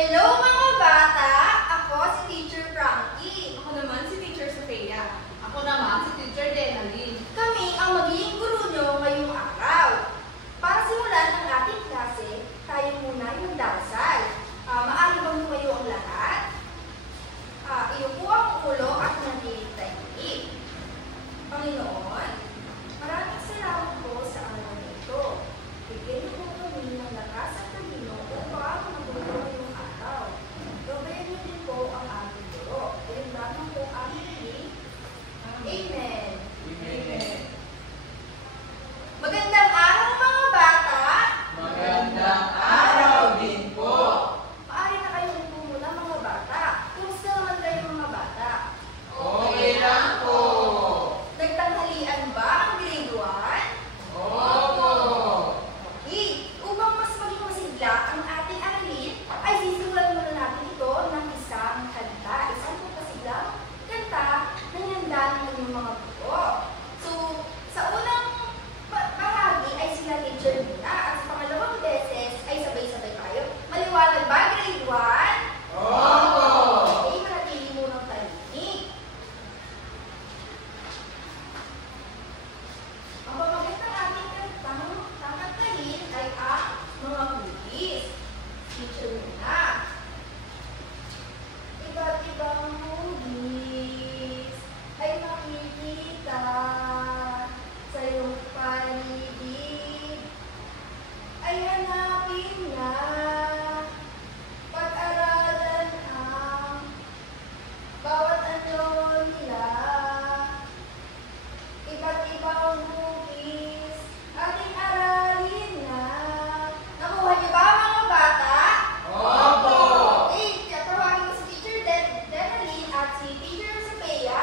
Hello mga bata! Ako si Teacher Frankie. Ako naman si Teacher Sofia. Ako naman si Teacher Denalyn. Kami ang magiging guro nyo ngayong araw. Para simulan ang ating klase, tayo muna yung magdarasal. Maaari bang tumayo ang lahat? Iupo ang ulo at nandinig tahimik. Panginoon, maraming salamat po sa araw na ito. Bigyan niyo po kami ng lakas at talino upang magulo ngayong araw. Gabayan niyo din po ang aming guro. Ayun lamang po ang hiling. Amen. Amen. Magandang araw mga bata! Magandang araw din po. Maaari na kayo upo muna mga bata. Kumusta naman kayo mga bata? Okay lang po. Nagtanghalian ba ang grade 1? Opo. Okay. Upang mas maging masigla ang ating aralin, ay sisimulan muna natin ito ng isang kanta. Isang pasiglang kanta na handa ng inyong mga guro. So, sa unang bahagi ay sila teacher muna at sa pangalawang beses ay sabay-sabay tayo. Maliwanag ba grade 1? Opo. Okay, manatili munang tahimik. Ang pamagat ng ating kantang takantahin ay ang mga hugis. Teacher muna. Iba't ibang hugis ay makikita sa iyong paligid. Ay hanapin na, pag-aralan ang bawat anyo nila. Iba't ibang hugis ating aralin na. Nakuha niyo ba mga bata? Opo. Okay, tawagin ko si Teacher Denalyn at si Teacher Sofia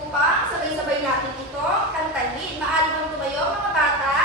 upang sabay-sabay natin ito kantahin. Maaari bang tumayo mga bata?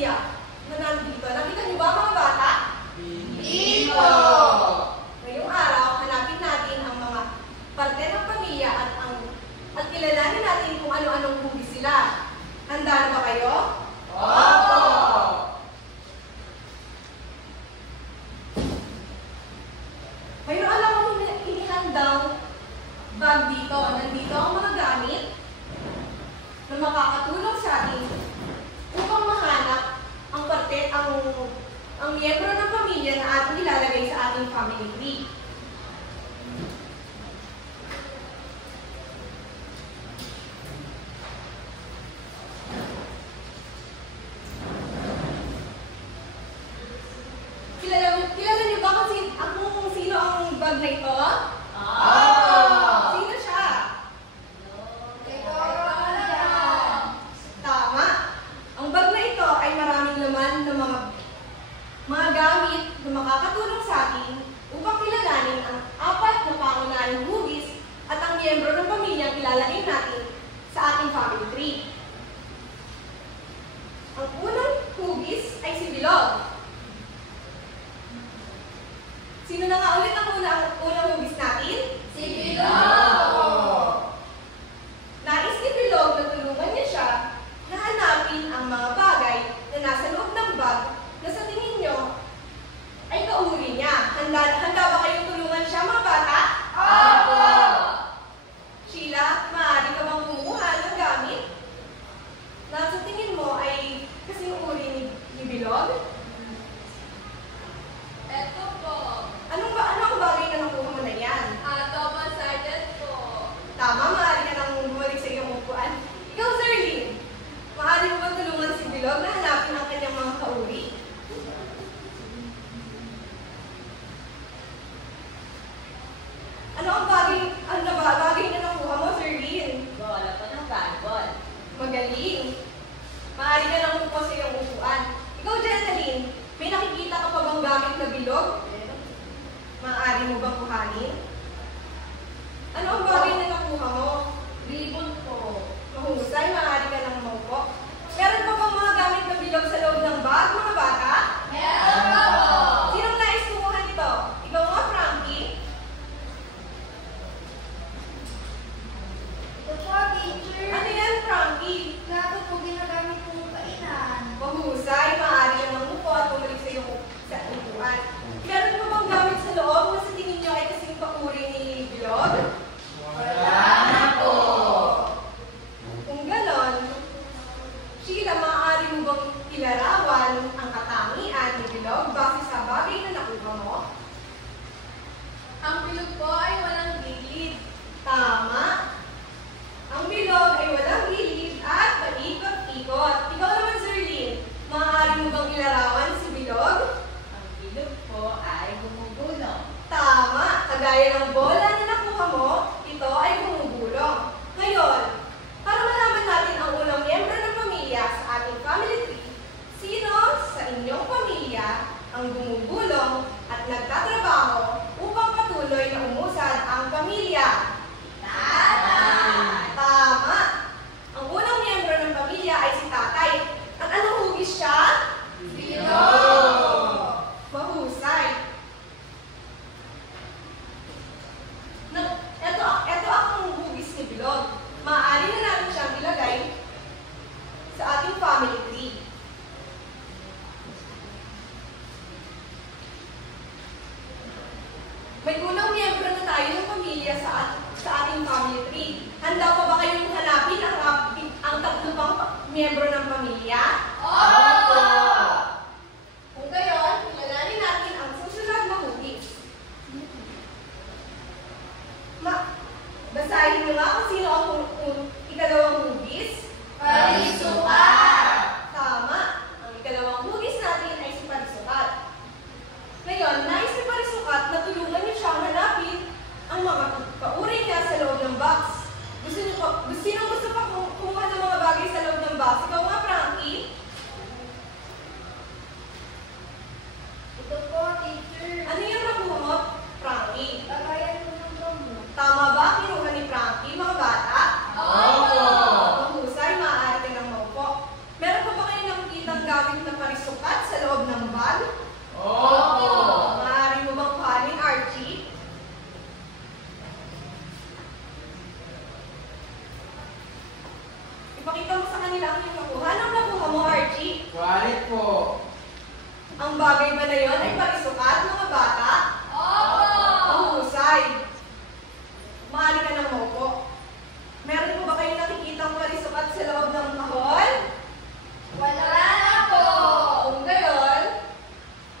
pamilya na nandito. Nakita niyo ba mga bata? Hindi po. Ngayong araw, hanapin natin ang mga parte ng pamilya at kilalanin natin kung ano-anong hugis sila. Handa na ba kayo? Opo. Mayroon alam mo inihandang bag dito. Nandito ang mga gamit na makakatulong sa atin upang mahanap ang miyembro ng pamilya na ating ilalagay sa ating family tree. Kilala niyo ba kung sino ang bag na ito? Sino siya? Tama. Ang bag na ito ay maraming laman ng mga gamit na makakatulong sa atin upang kilalanin ang apat na pangunahing hugis at ang miyembro ng pamilya ilalagay natin sa ating family tree. Ang unang hugis ay si Bilog. Sino na nga ulit ang unang hugis natin? Si Bilog! Nais ni Bilog na tulungan niya siya na hanapin ang mga bagay na nasa loob ng bag na sa tingin niyo ay kauri niya. Handa ba kayong tulungan siya mga bata? Opo! Sheila, maaari ka bang kumuha ng gamit na sa tingin mo ay kasing uri ni Bilog? Eto po. Ano ang bagay na nakuha mo na yan? Thomas Sargent po. Tama, maaari ka nang bumalik sa iyong upuan. Ikaw, Zerlyn, maaari mo bang tulungan si Bilog na hanapin ang kanyang mga kauri? Ano ang bagay na nakuha mo, Zerlyn? Bola po ng volleyball. Magaling. Maaari ka nang upo sa iyong upuan. Ikaw, Jenalyn, may nakikita ka pa bang gamit na bilog? Maaari mo bang kuhanin? Ano ang bagay na nakuha mo? Ribbon po. Mahusay, maaari ka nang maupo. Meron pa bang mga gamit na bilog sa loob ng bag, mga bata? Meron po. Sinong nais kumuha nito? Ikaw nga, Frankie? Ito po, teacher. Ano yan, Frankie? Plato po ginagamit kong kainan. Mahusay, maaari ka nang upo at bumalik sa iyong upuan. Meron pa bang gamit sa loob na sa tingin niyo ay kasing pakuri ni Bilog? Wala na po. Kung ganon, Sheila, maaari mo bang ilarawan ang katangian ni Bilog base sa bagay na nakuha mo? Ang bilog po ay walang gilid. Tama. Ang bilog ay walang gilid at paikot-ikot. Ikaw naman, Zerlyn, maaari mo bang ilarawan si Bilog? Ang bilog po ay gumugulong. Tama. Kagaya ng bola na nakuha mo, ito ay gumugulong. Ngayon, para malaman natin ang unang miyembro ng pamilya sa ating family tree, sino sa inyong pamilya ang gumugulong at nagtatrabaho upang patuloy na umusad ang pamilya? Tatay! Tama! Ang unang miyembro ng pamilya ay si tatay. At anong hugis siya? Bilog! Mahusay. Ito ang hugis ni Bilog. Maaari na natin siyang ilagay sa ating family tree. May unang miyembro na tayo ng pamilya sa ating family tree. Handa pa ba kayong hanapin ang tatlo pang miyembro ng pamilya? Opo! Kung gayon, kilalanin natin ang susunod na hugis. Basahin mo nga kung sino ang ikalawang hugis. Palisukat! Tama. Ang ikalawang hugis natin ay si Parisukat. Ngayon, nais ni Parisukat na tulungan niyo siyang hanapin ang mga kauri niya sa loob ng box. Gusto pa kumuha ng mga bagay sa loob ng box? Ikaw nga, parisukat sa loob ng bag? Opo! Maaari mo bang kuhanin, Archie? Ipakita mo sa kanila ang iyong nakuha. Anong nakuha mo, Archie? Wallet po. Ang bagay ba na yon ay parisukat, mga bata? Opo! Ang husay. Maaari ka ng maupo. Meron po ba kayong nakikitang parisukat sa loob ng kahon? Wala na po. Kung gayon,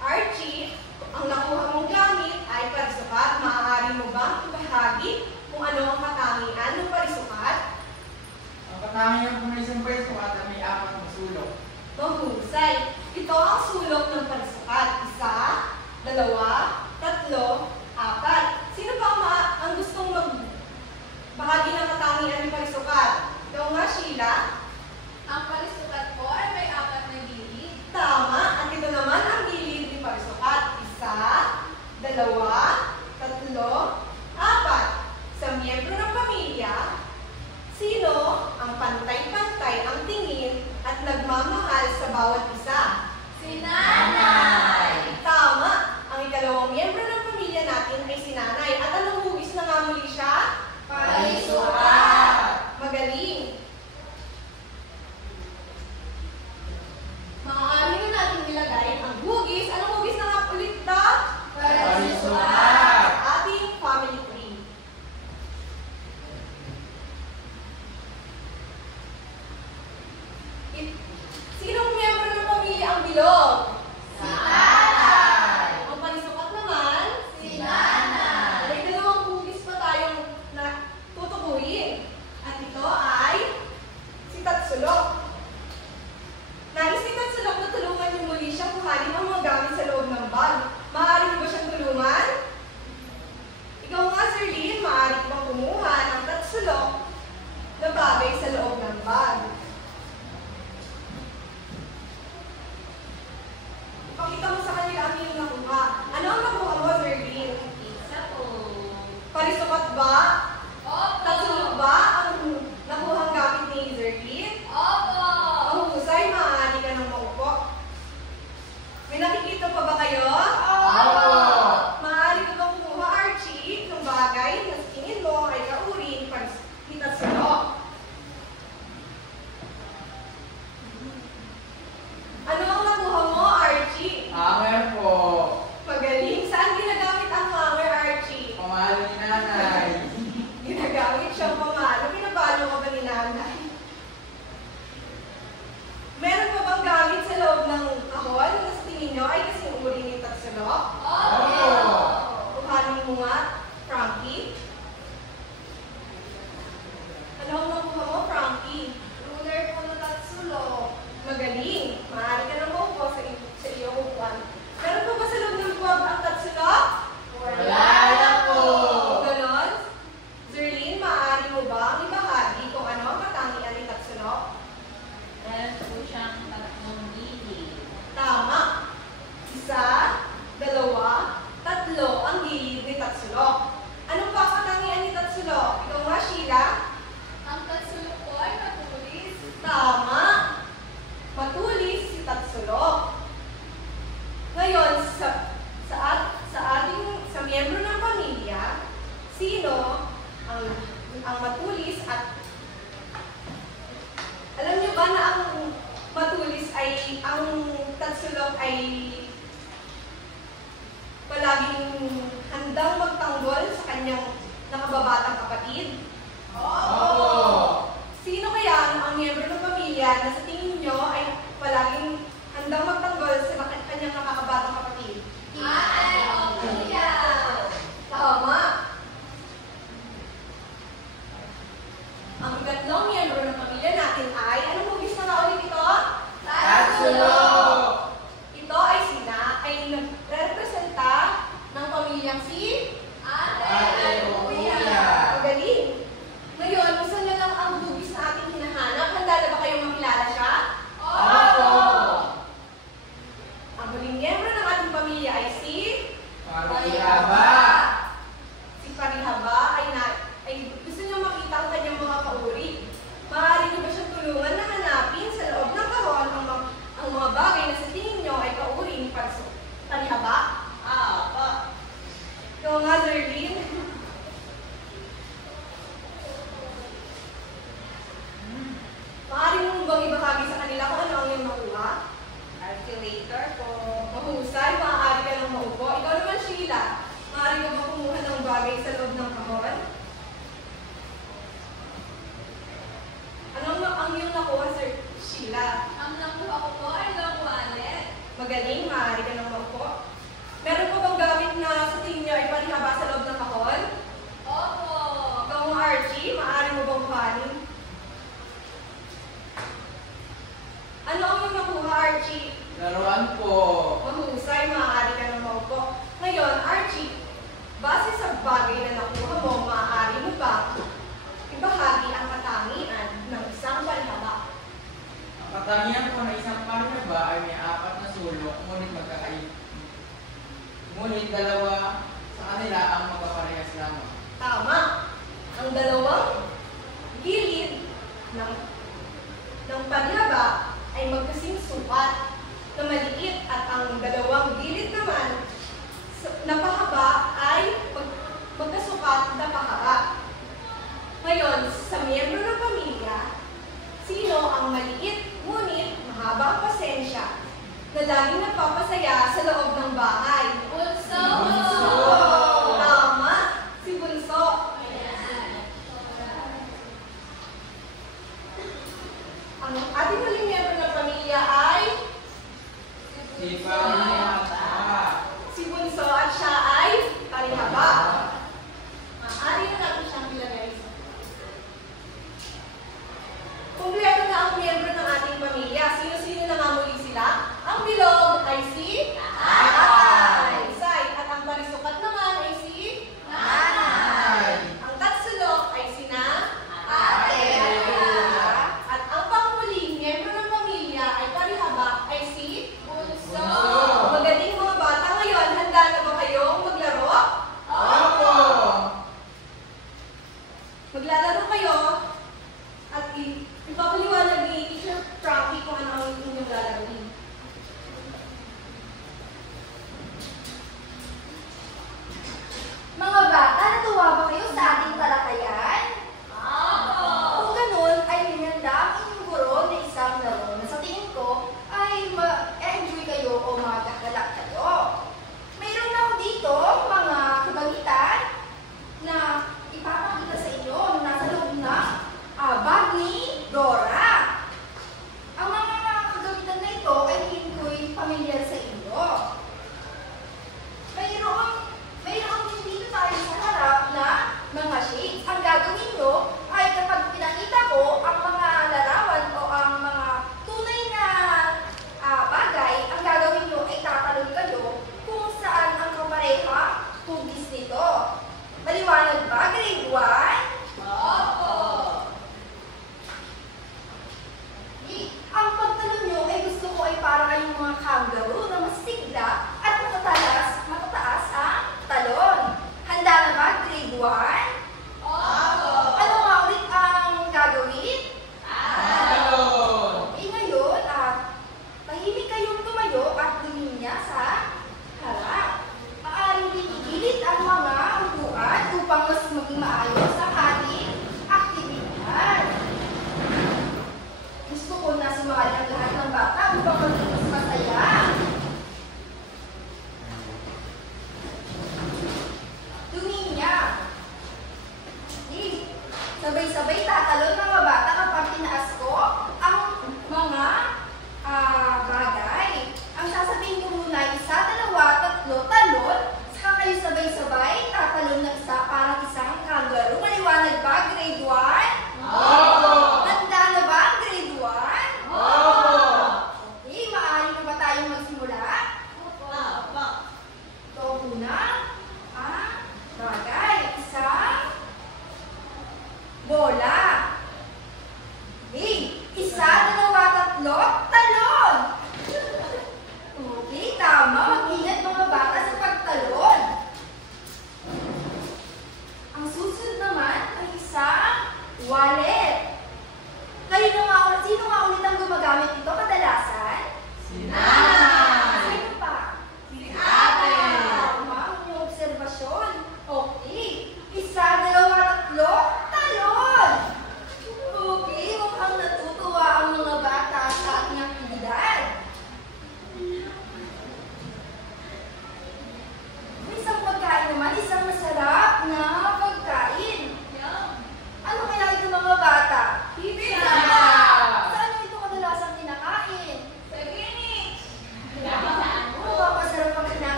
Archie, ang nakuha mong gamit ay parisukat. Maaari mo bang ibahagi kung ano ang katangian ng parisukat? Ang katangian po ng isang pwesto at may 4 na sulok. Mahusay. Ito ang sulok ng parisukat. 1, 2, 3, 4. Sino pa ang gustong magbahagi ng katangian ng parisukat? Ikaw nga, Sheila. Ang parisukat po ay may 4 na gilid. Tama. At ito naman ang gilid ni parisukat. 1, 2, 3, 4. Sa miyembro ng pamilya, sino ang pantay-pantay ang tingin at nagmamahal sa bawat isa? Si Nanay. Tama. Ang ikalawang miyembro ng pamilya natin ay si Nanay. At anong hugis na nga muli siya? Parisukat. Magaling. Maaari na natin nilagay ang hugis. Anong hugis na nga ulit na? Parisukat. Ating family tree. Sinong miyembro ng pamilya ang bilog? Si Nanay. Ang parisukat naman? Si Nanay. May dalawang hugis pa tayong tutukuyin. At ito ay si Tatsulok. Nais ni Tatsulok na tulungan niyo muli siya kuhanin ang mga gamit sa loob ng bag. Maaari mo ba siyang tulungan? Ikaw nga, Sir Lynn, maaari ko bang kumuha ng Tatsulok na bagay sa loob ng bag? Ipakita mo sa kanila ang iyong nakuha. Ano ang nakuha mo, Sir Lynn? Isa po. Parisukat ba? Opo! Tatsulok ba ang nakuhang gamit ni Sir Lynn? Opo! Ang husay, maaari ka ng maupo. May nakikita pa ba kayo? Opo! Maaari ka bang kumuha, Archie, ng bagay na sa tingin mo ay kauri ni Tatsulok? Ano ang nakuha mo, Archie? Hanger po. Magaling. Saan ginagamit ang hanger, Archie? Pamalo ni Nanay. Ginagamit siyang pamalo. Pinapalo ka ba ni Nanay? Meron pa bang gamit sa loob ng kahon na sa tingin nyo ay kasing uri ni Tatsulok? Opo! Kuhanin mo nga, Frankie. Ano ang nakuha mo, Frankie? Ruler po ng Tatsulok. Magaling. Maaari ka nang maupo sa iyong upuan. Meron pa ba sa loob ng buwag ang Tatsulok? Wala na po. Kung ganon, Zerlyn, maaari mo ba ibahagi kung ano ang katangian ni Tatsulok? Meron po siyang 3 gilid. Tama. 1, 2, 3 ang gilid ni Tatsulok. Anong pa ang katangian ni Tatsulok? Ikaw nga, Sheila? Ang Tatsulok po ay matulis. Tama. Matulis si Tatsulok. Ngayon, sa miyembro ng pamilya, sino ang matulis at alam niyo ba na ang matulis ay ang Tatsulok ay palaging handang magtanggol sa kanyang nakababatang kapatid? Opo! Sino kaya ang miyembro ng pamilya na sa tingin nyo ay palaging handang magtanggol sa kanyang nakakabatang kapatid? Nanay o Kuya. Tama. Ang ikatlong miyembro ng pamilya natin ay, anong hugis na nga ulit ito? Tatsulok! Ito ay nagre-representa ng pamilyang si Ate o Kuya. Magaling. Ngayon, gusto nyo lang ang hugis na ating hinahanap. Handa na ba kayong makilala siya? Opo! Ang huling miyembro ng ating pamilya ay si Parihaba. Si Parihaba ay gusto nyo makita ang kanyang mga kauri. Maaari nyo ba siyang tulungan na hanapin sa loob ng kahon ang mga bagay na sa tingin Magaling, maaari ka nang maupo. Meron pa bang gamit na sa tingin niyo ay palihaba sa loob ng kahon? Opo. Ikaw mo, Archie, maaari mo bang kuhanin? Ano ang iyong nakuha, Archie? Laruan po. Mahusay, maaari ka nang maupo. Ngayon, Archie, base sa bagay na nakuha mo, maaari mo ba ibahagi ang katangian ng isang palihaba? Ang katangian po ng isang palihaba ay may 4 na sulok, ngunit dalawa sa kanila ang magkaparehas lamang. Tama. Ang dalawang gilid ng palihaba ay magkasing sukat na maliit at ang dalawang gilid naman na pahaba ay magkasukat na pahaba. Ngayon, sa miyembro ng pamilya, sino ang maliit ngunit mahaba ang pasensya na laging nagpapasaya sa loob ng bahay? Bunso. Tama, si Bunso. Ang ating huling miyembro ng pamilya ay Si Parihaba. si Bunso at siya ay Parihaba. Maaari na natin siyang ilagay. Kumpleto na ang miyembro ng ating pamilya. Sino-sino na nga muli sila? Ang bilog ay si Tatay. Say. At ang parisukat naman ay si Nanay. Ang tatsulok ay sina Ate. At ang panghuling miyembro ng pamilya ay Parihaba ay si Bunso. Bunso.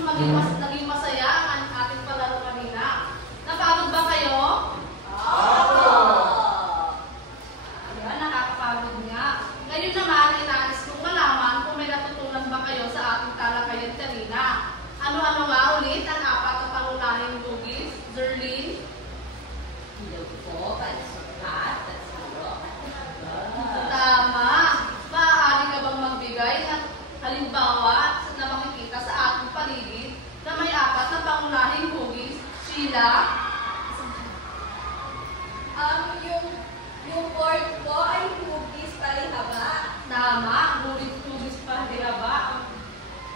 naging masaya ang ating palaro kanina. Napagod ba kayo? Ayan, nakakapagod nga. Ngayon naman, nais kong malaman kung may natutunan ba kayo sa ating talakayan kanina. Ano-ano nga ulit ang apat na pangunahing hugis? Zerlyn? Tama. Maaari ka bang magbigay ng halimbawa na makikita sa ating paligid na may apat na pangunahing hugis? Sheila? Yung board ko ay hugis palihaba. Tama. Hugis palihaba.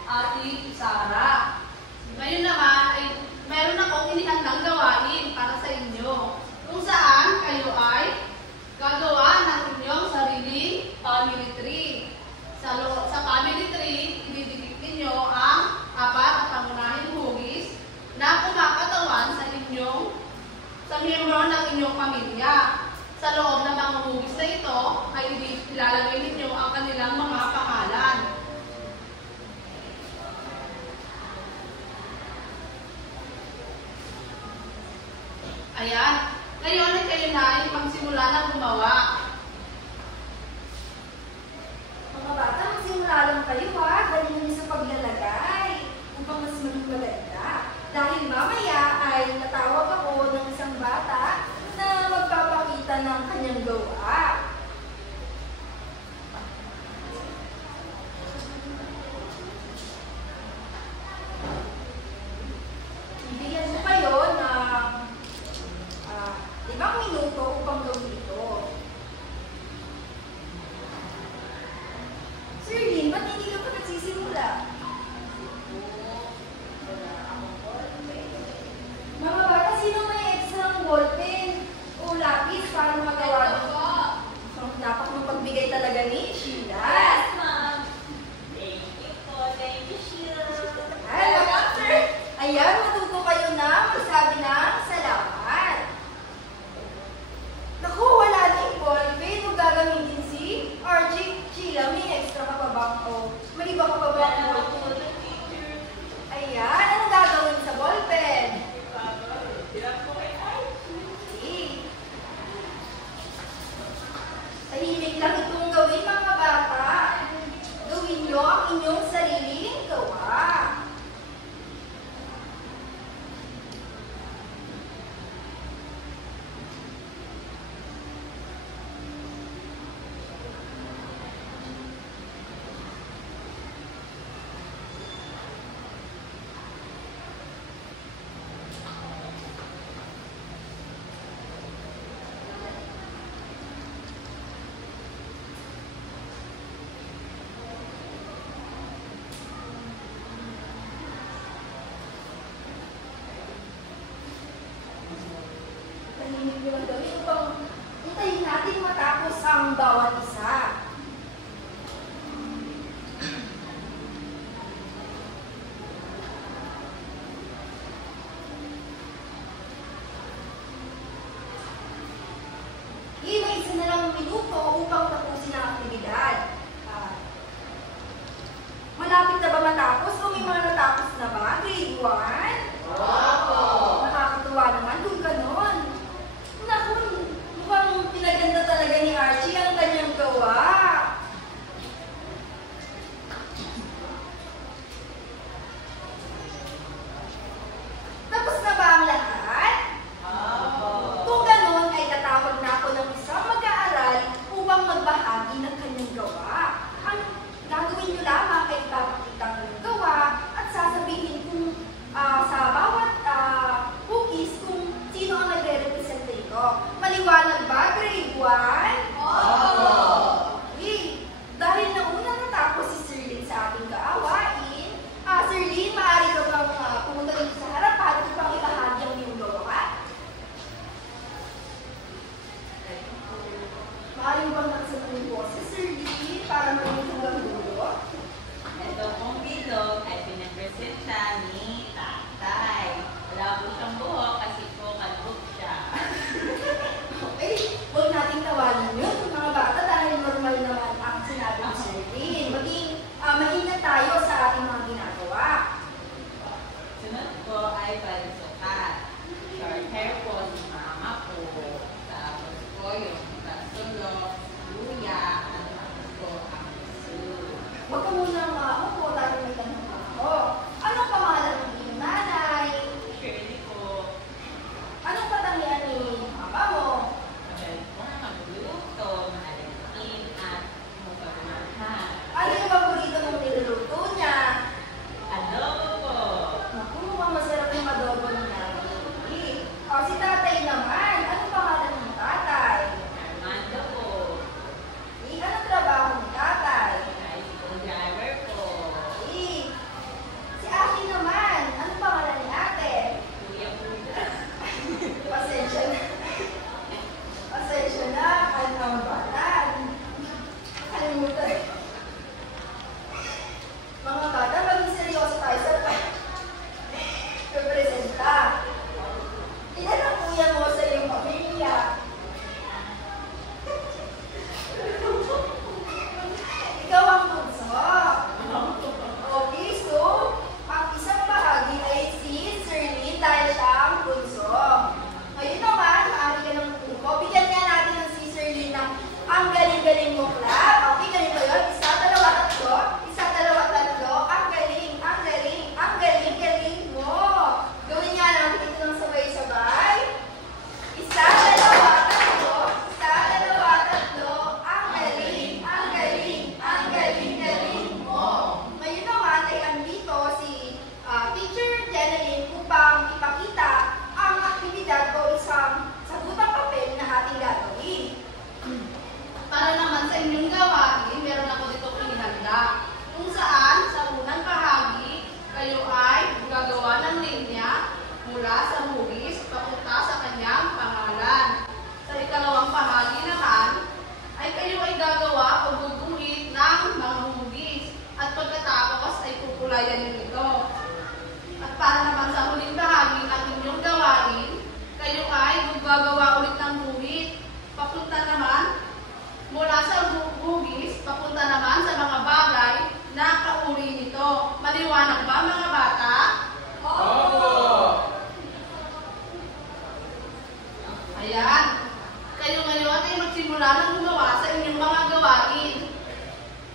Ate Sara. Ngayon naman ay meron akong inihandang gawain para sa inyo. Kung saan kayo ay gagawa ng inyong sariling family tree. Sa family tree, ididikit ninyo ang apat na pangunahing hugis na kumakatawan sa miyembro ng inyong pamilya. Sa loob ng mga hugis na ito, ay ilalagay ninyo ang kanilang mga pangalan. Ayan. Ngayon ay kayo na ay magsimula na gumawa. Mga bata, magsimula lang kayo ha. Dali nyo sa paglalagay upang mas maging maganda. Dahil mamaya ay natawag ako ng isang bata na magpapakita ng kanyang gawa. Bibigyan ko kayo ng 5 minuto upang gawin ito. palisukat. Short hair po si mama ko. Tapos po yung kasulok, luya, at tapos po ang sulo. Huwag ka muna maamupo dahil may tanong ako. Anong pangalan ng iyong nanay? Shirley po. Anong katangian ni mama mo? Magaling po magluto, mahalin at mapagmahal. Ano yung paborito mong niluluto niya? Adobo po. Naku, mukhang masarap yung adobo ng nanay. O, si tatay naman. Anong pangalan ng tatay? Armando po. Anong trabaho ni tatay? High school driver po. Si ate naman. Anong pangalan ni ate? Kuya po. Pasensya na. Pasensya na. Ang bata. Kalimutan. Mga bata, maging seryoso tayo sa representa. Ilan ang kuya mo sa iyong pamilya? Ikaw ang bunso. Okay, so, ang isang bahagi ay si Sirlene dahil siya ang bunso. Ngayon naman, maaari ka ng puko. Bigyan nga natin ng si Sirlene ng ang galing-galing mo clap. Okay, ganito yun. Isa, dalawa, tatlo. Isa, dalawa, tatlo. Ang galing, ang galing, ang galing-galing mo. Gawin nga natin ito ng sabay-sabay. Isa, dalawa, tatlo. Isa, dalawa, tatlo. Ang galing, ang galing, ang galing-galing mo. Ngayon naman ay andito si Teacher Jeneline upang ipakita ang aktibidad o isang sagutang papel na ating gagawin. Para naman sa inyong gawain, meron ako dito inihanda. Kung saan, sa unang bahagi, kayo ay gagawa ng linya mula sa hugis papunta sa kanyang pangalan. Sa ikalawang bahagi naman, ay kayo ay gagawa o guguhit ng mga hugis. At pagkatapos ay pupulayan niyo ito. At para naman sa huling bahagi ng inyong gawain, kayo ay gagawa ulit ng guhit. Papunta naman mula sa hugis, papunta naman sa mga bagay na kauri nito. Maliwanag ba mga bata? Opo! Ayan. Kayo ngayon ay magsimula ng gumawa sa inyong mga gawain.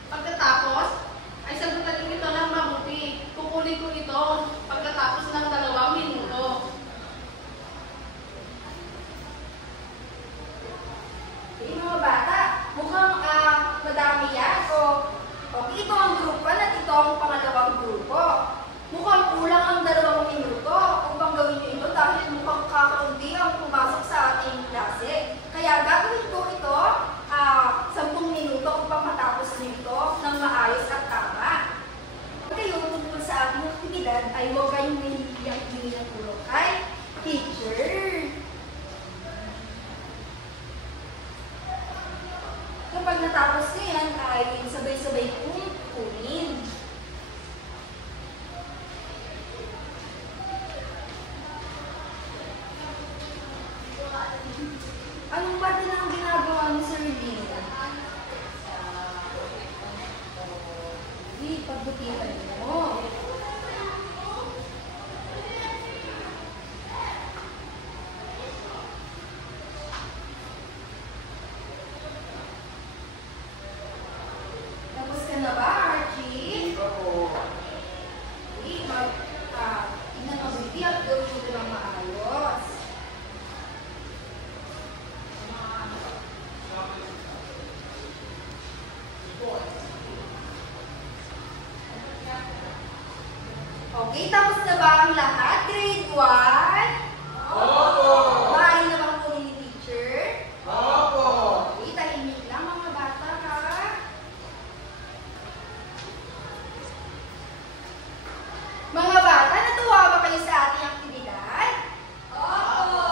Pagkatapos, ay sagutan niyo ito ng mabuti. Kukunin ko ito pagkatapos ng 2 minuto. Mga bata, mukhang madami yan. So, okay, ito ang grupo at ito ang pangalawang grupo. Mukhang kulang ang 2 minuto upang gawin nyo ito dahil mukhang kakaunti ang pumasok sa ating klase. Kaya gagawin ko ito 10 minuto upang matapos nyo ito ng maayos at tama. Kayo tungkol sa ating aktibidad ay huwag kayong mahihiyang humingi ng tulong kay teacher. Kapag natapos nyo yan, ay sabay-sabay kong kunin. Anong parte na ang ginagawa ni Sir Lino? Pagbutihan mo. Tapos ka na ba, Archie? Opo! Tingnan mabuti at gawin mo ito ng maayos. Okay, tapos na ba ang lahat? Grade 1? Opo! Maaari naman po ni teacher. Opo! Okay, tahimik lang mga bata ha. Mga bata, natuwa ba kayo sa ating aktibidad? Opo!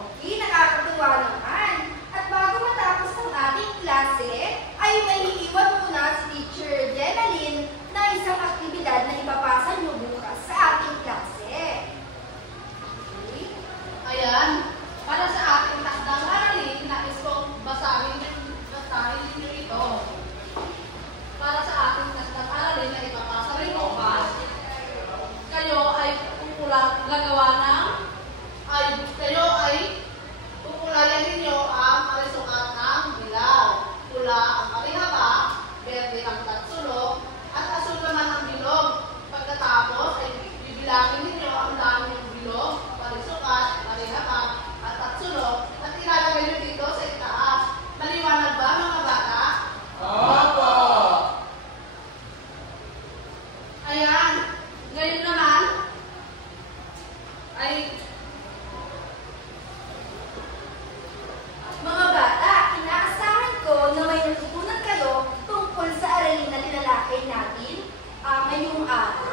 Okay, nakakatuwa naman. At bago matapos ang ating klase, ay may iiwan muna si Teacher Jeneline na isang aktibidad na ipapasa niyo bukas sa ating klase. gagawa ng kayo ay pupulayan ninyo ang parisukat ng dilaw. Pula ang parihaba, berde ang tatsulok, at asul naman ang bilog. Pagkatapos ay bibilangin ninyo ang dami ng bilog, parisukat, parihaba, at tatsulok, at ilalagay nyo dito sa itaas. Maliwanag ba mga bata? Opo! Ayan. Ngayon naman ay Mga bata, inaasahan ko na may natutunan kayo tungkol sa aralin na tinalakay natin ngayong araw.